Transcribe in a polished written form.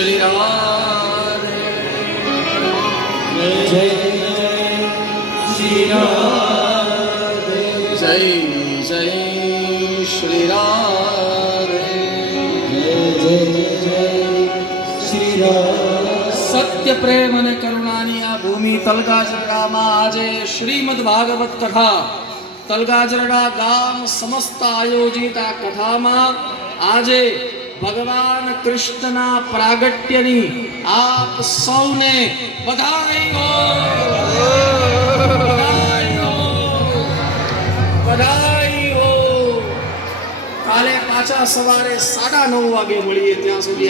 શ્રી રાધે જય શ્રી રાધે જય જય શ્રી રાધે જય શ્રી રાધે સત્ય પ્રેમ અને કરુણાની આ ભૂમિ તલગાજરડામાં આજે શ્રીમદ ભાગવત કથા તલગાજરડા ગામ સમસ્ત આયોજિત આ કથામાં આજે ભગવાન કૃષ્ણના પ્રાગટ્યની આપ સૌને બધાઈ હો, બધાઈ હો, બધાઈ હો. કાલે પાછા સવારે 9:30 વાગે મળીએ, ત્યાં સુધી